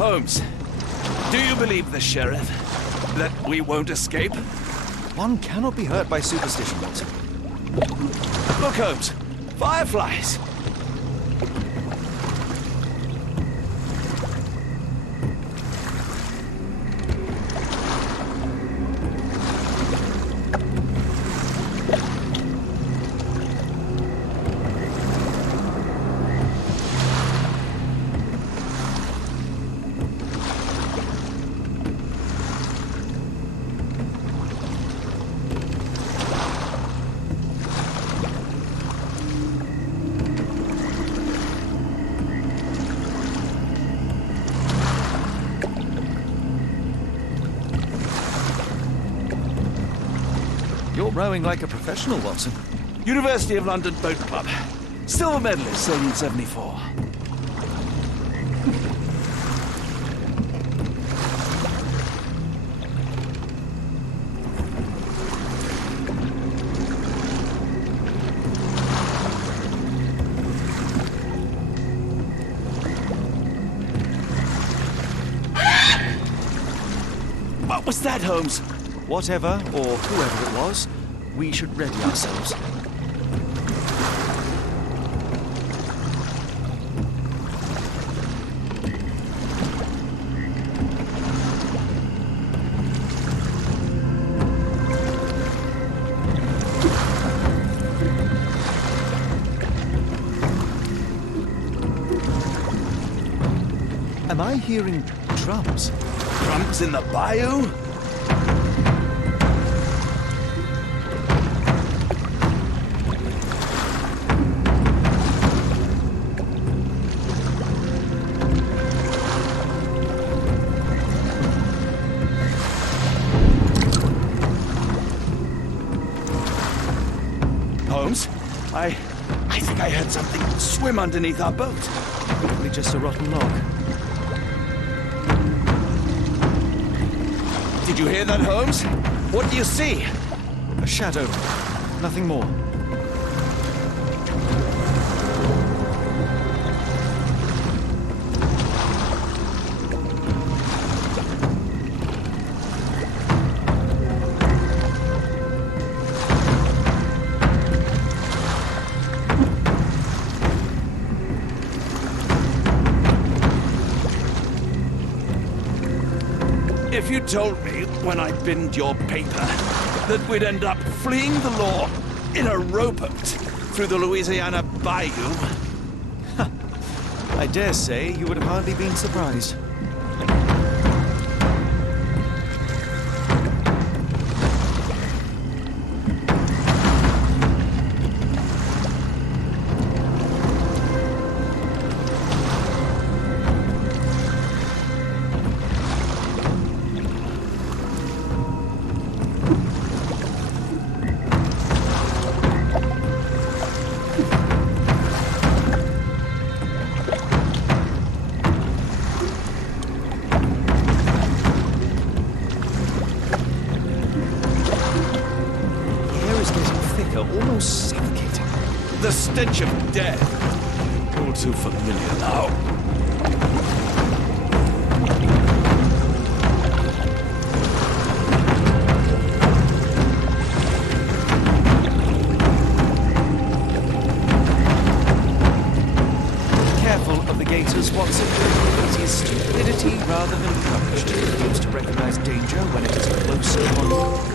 Holmes, do you believe the sheriff? That we won't escape? One cannot be hurt by superstition, Watson. Look, Holmes. Fireflies! You're rowing like a professional, Watson. University of London Boat Club. Silver medalist, 1874. What was that, Holmes? Whatever, or whoever it was, we should ready ourselves. Am I hearing drums? Drums in the bayou? Holmes, I think I heard something swim underneath our boat. Probably just a rotten log. Did you hear that, Holmes? What do you see? A shadow. Nothing more. If you told me when I binned your paper that we'd end up fleeing the law in a rowboat through the Louisiana Bayou... I dare say you would have hardly been surprised. Almost suffocating. The stench of death. All too familiar now. Careful of the gators, Watson. It is stupidity rather than courage to refuse to recognize danger when it is close upon you.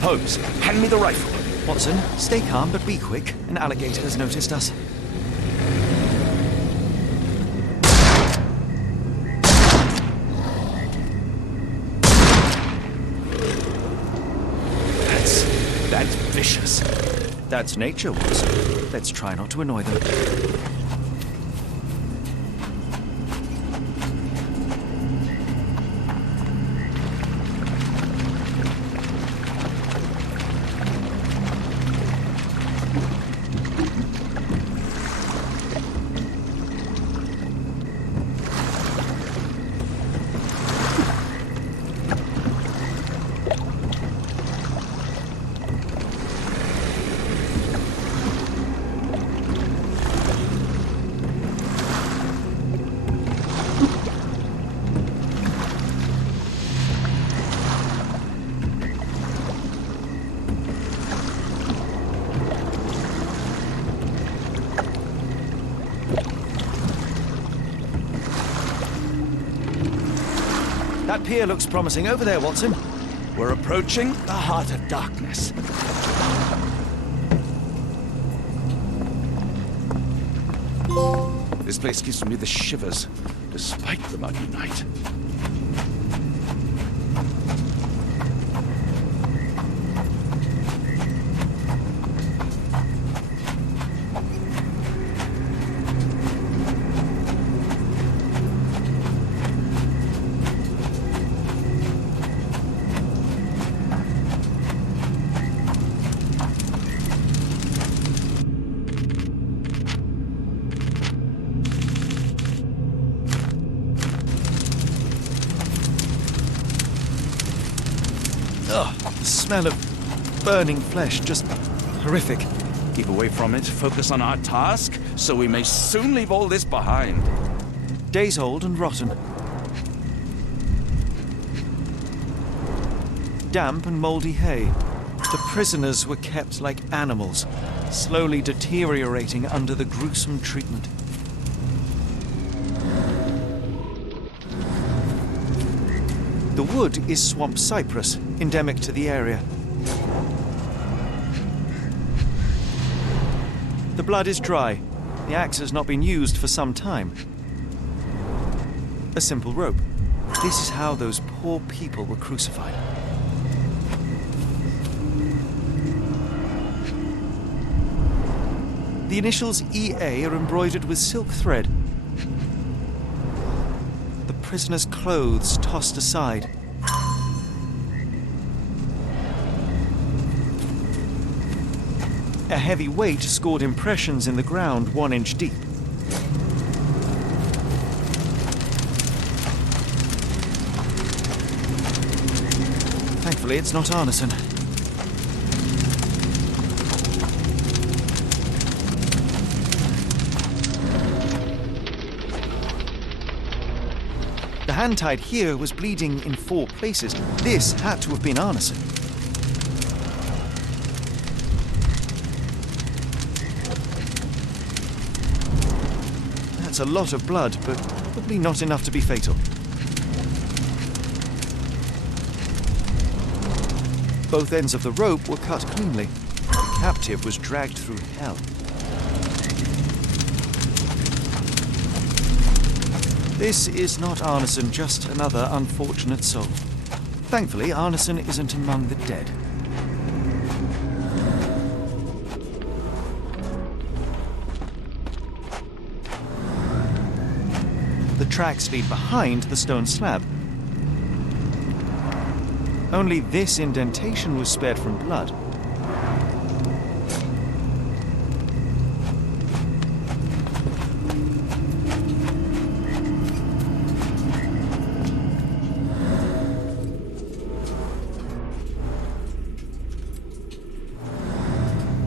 Holmes, hand me the rifle. Watson, stay calm but be quick. An alligator has noticed us. That's nature, Watson. Let's try not to annoy them. That pier looks promising over there, Watson. We're approaching the heart of darkness. This place gives me the shivers, despite the muggy night. Ugh, the smell of burning flesh, just horrific. Keep away from it, focus on our task, so we may soon leave all this behind. Days old and rotten. Damp and mouldy hay. The prisoners were kept like animals, slowly deteriorating under the gruesome treatment. The wood is swamp cypress, endemic to the area. The blood is dry. The axe has not been used for some time. A simple rope. This is how those poor people were crucified. The initials EA are embroidered with silk thread. The prisoners' clothes tossed aside. A heavy weight scored impressions in the ground 1 inch deep. Thankfully, it's not Arneson. The hand tied here was bleeding in 4 places. This had to have been Arneson. That's a lot of blood, but probably not enough to be fatal. Both ends of the rope were cut cleanly. The captive was dragged through hell. This is not Arneson, just another unfortunate soul. Thankfully, Arneson isn't among the dead. The tracks lead behind the stone slab. Only this indentation was spared from blood.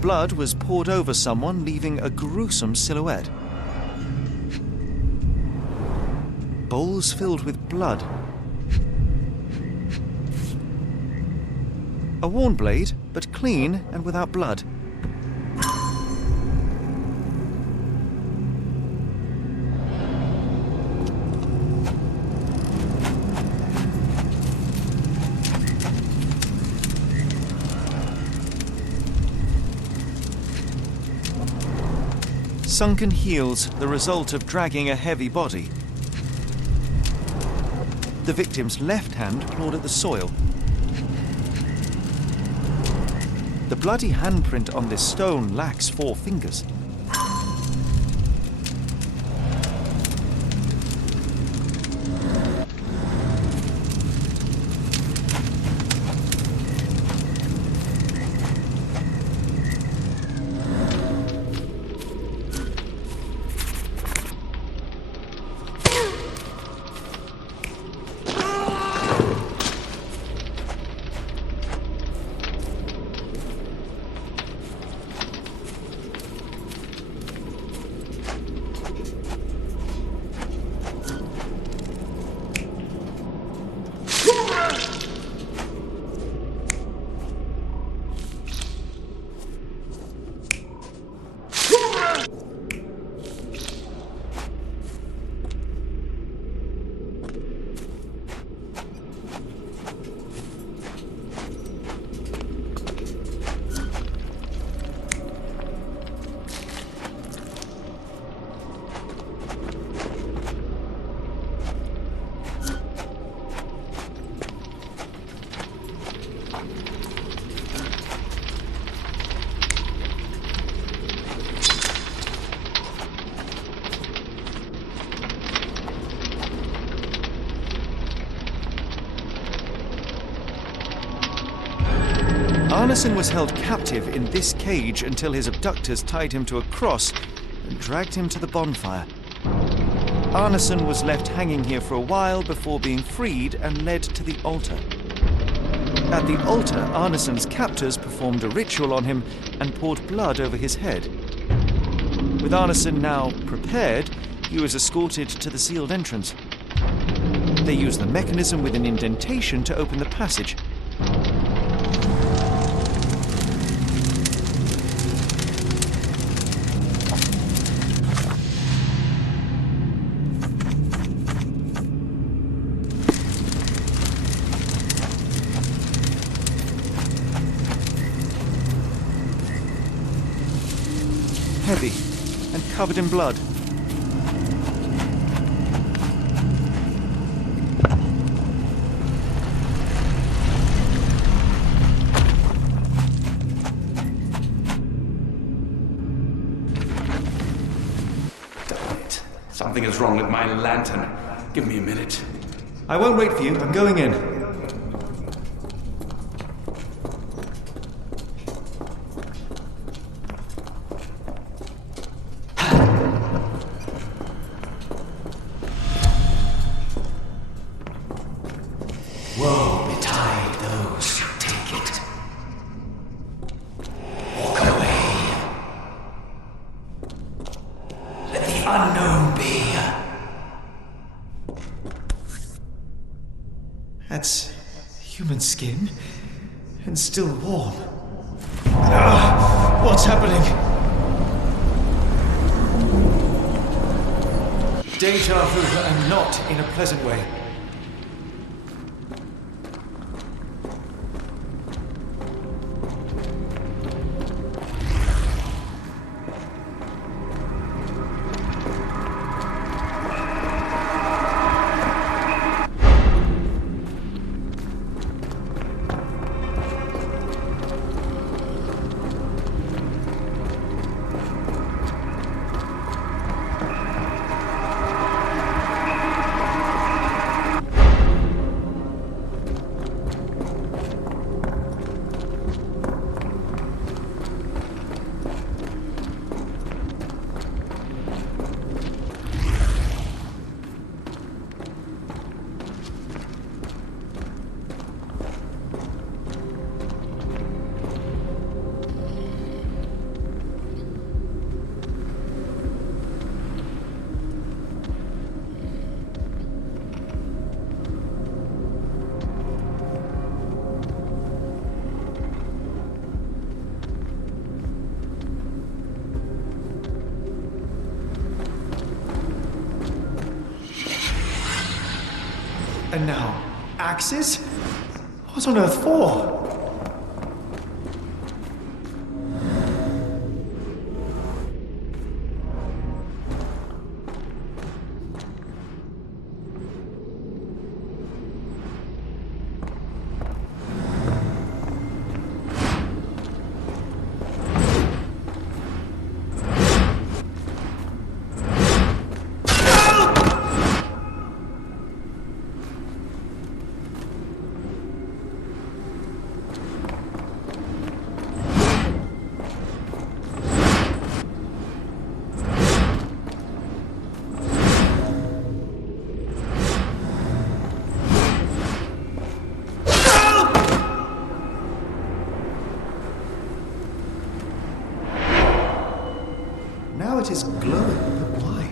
Blood was poured over someone, leaving a gruesome silhouette. Bowls filled with blood. A worn blade, but clean and without blood. Sunken heels, the result of dragging a heavy body. The victim's left hand clawed at the soil. The bloody handprint on this stone lacks 4 fingers. Arneson was held captive in this cage until his abductors tied him to a cross and dragged him to the bonfire. Arneson was left hanging here for a while before being freed and led to the altar. At the altar, Arneson's captors performed a ritual on him and poured blood over his head. With Arneson now prepared, he was escorted to the sealed entrance. They used the mechanism with an indentation to open the passage. Heavy and covered in blood. Damn it. Something is wrong with my lantern. Give me a minute. I won't wait for you. I'm going in. Woe betide those who take it. Walk away. Let the unknown be. That's human skin and still warm. What's happening? Deja vu, and not in a pleasant way. And now, axes? What on earth for? what is glowing, but why?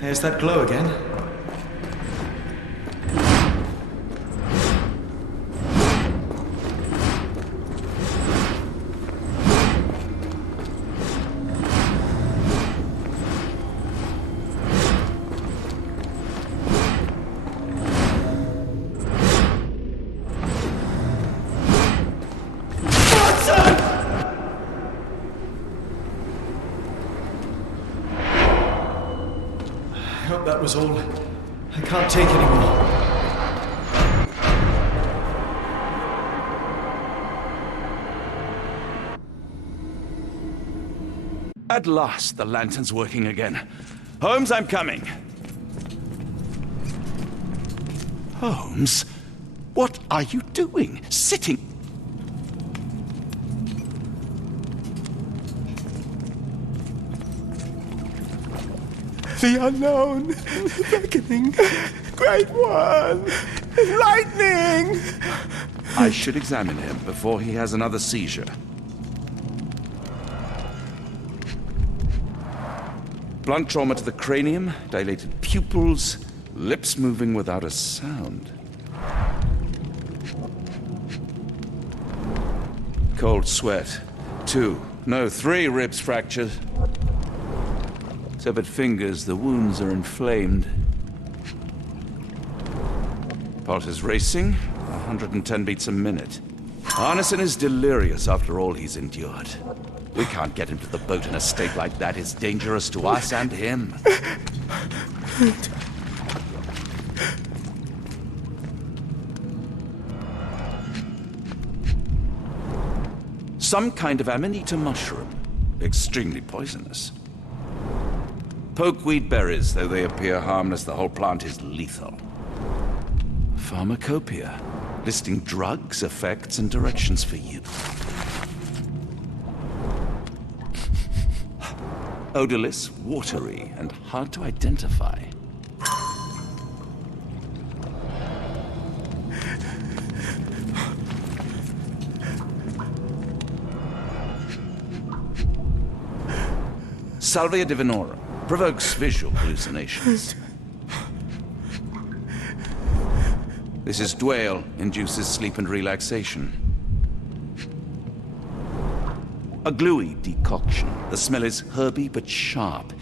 There's that glow again. I hope that was all. I can't take anymore. At last, the lantern's working again. Holmes, I'm coming. Holmes? What are you doing? Sitting... The unknown, beckoning, great one, lightning! I should examine him before he has another seizure. Blunt trauma to the cranium, dilated pupils, lips moving without a sound. Cold sweat. 2, no, 3 ribs fractured. Severed fingers, the wounds are inflamed. Pulse is racing, 110 beats a minute. Arneson is delirious after all he's endured. We can't get him to the boat in a state like that. It's dangerous to us and him. Some kind of amanita mushroom. Extremely poisonous. Pokeweed berries, though they appear harmless, the whole plant is lethal. Pharmacopoeia, listing drugs, effects, and directions for use. Odorless, watery, and hard to identify. Salvia divinorum. Provokes visual hallucinations. This is Dwale, induces sleep and relaxation. A gluey decoction. The smell is herby but sharp.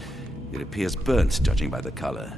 It appears burnt, judging by the color.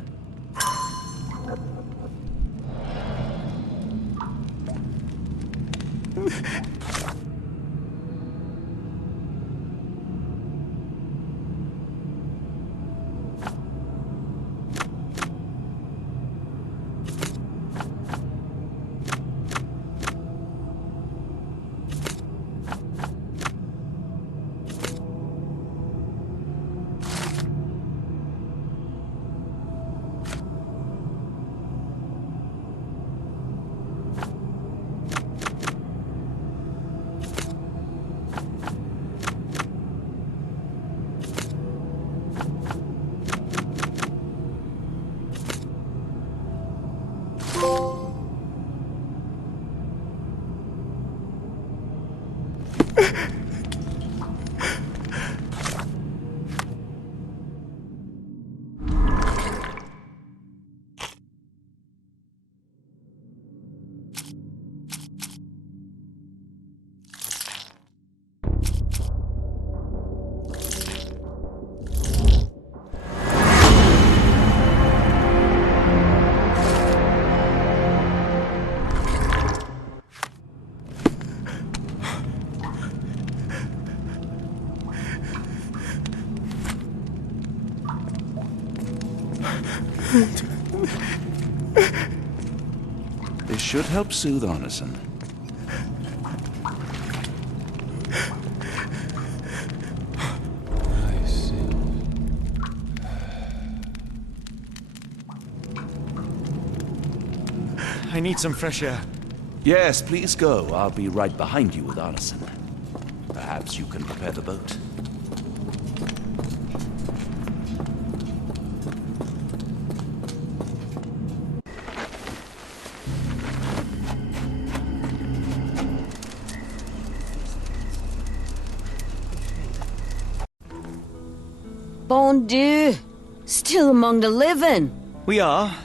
This should help soothe Arneson. I see. I need some fresh air. Yes, please go. I'll be right behind you with Arneson. Perhaps you can prepare the boat. Bon Dieu! Still among the living. We are,